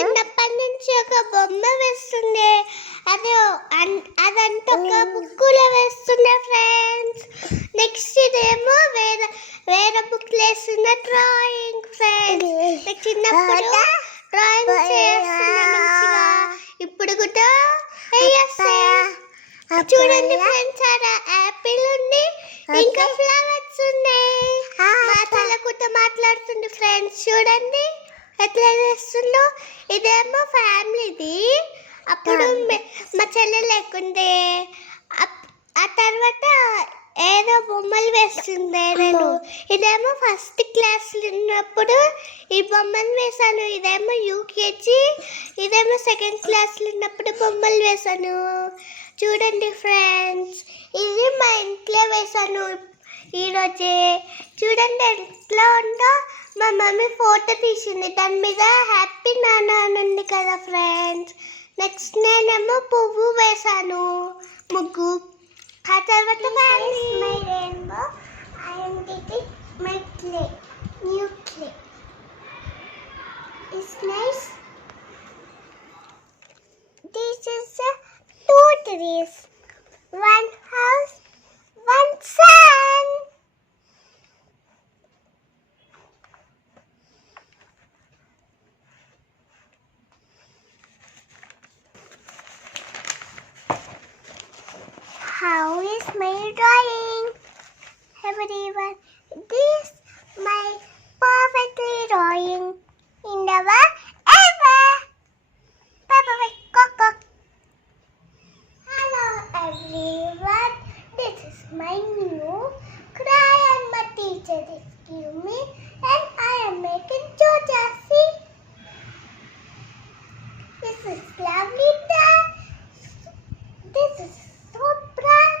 చిన్నప్పటి నుంచి ఒక బొమ్మ వేస్తుండే, అదే అదంతా ఒక బుక్కులో వేస్తుండే ఫ్రెండ్స్. నెక్స్ట్ ఇదేమో వేరే వేరే బుక్ వేస్తున్న డ్రాయింగ్ ఫ్రెండ్స్. చిన్నప్పుడు డ్రాయింగ్ చేస్తున్నా మంచిగా, ఇప్పుడు కూడా చూడండి ఫ్రెండ్స్, యాపిల్ ఉంది, ఇంకా ఫ్లవర్స్ ఉన్నాయి. మా తల కూడా మాట్లాడుతుంది ఫ్రెండ్స్, చూడండి ఎట్లా చేస్తుందో. ఇదేమో ఫ్యామిలీది, అప్పుడు మా చెల్లె లేకుండే, ఆ తర్వాత ఏదో బొమ్మలు వేస్తుండే నేను. ఇదేమో ఫస్ట్ క్లాస్లో ఉన్నప్పుడు ఈ బొమ్మలు వేసాను. ఇదేమో యూకేజీ, ఇదేమో సెకండ్ క్లాస్లో ఉన్నప్పుడు బొమ్మలు వేసాను. చూడండి ఫ్రెండ్స్, ఇది మా ఇంట్లో వేసాను ఈరోజే. చూడండి ఎట్లా ఉందో. మా మమ్మీ ఫోటో తీసింది, దాని మీద హ్యాపీ నాన్న అని ఉంది కదా ఫ్రెండ్స్. నెక్స్ట్ నేనేమో పువ్వు వేసాను, ముగ్గు. ఆ తర్వాత my rainbow, I'm getting my clay, new clay. It's nice. This is two trees, one house, one sun. How is my drawing, everyone? This my perfectly drawing in the ever. Papa, cock. Hello everyone, this is my new crayon. My teacher rescued me and I am making Georgia. See, this is lovely dance. This is so proud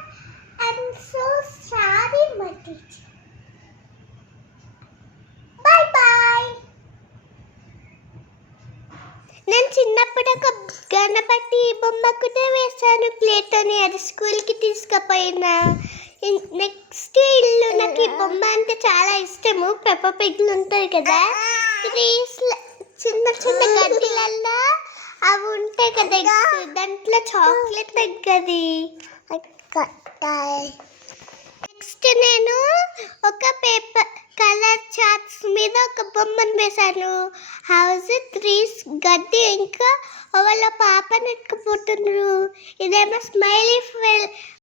and so sorry, my teacher. Bye bye. నేను చిన్నప్పుడు ఒక గణపతి బొమ్మ కూడా వేసాను ప్లేతోని, అది స్కూల్కి తీసుకుపోయినా. Next ఇల్లు, నాకు ఈ బొమ్మ అంటే చాలా ఇష్టము. పెప్ప పిగ్లు ఉంటాయి కదా, చిన్న చిన్న గడ్డిలల్లో అవి ఉంటాయి కదా, దాంట్లో చాక్లెట్ తగ్గది. నెక్స్ట్ నేను ఒక పేపర్ కలర్ చార్ట్స్ మీద ఒక బొమ్మను వేశాను. హౌస్, ట్రీస్, గడ్డి, ఇంకా వాళ్ళ పాపని ఎత్తుకుపోతున్నారు. ఇదేమో స్మైలీ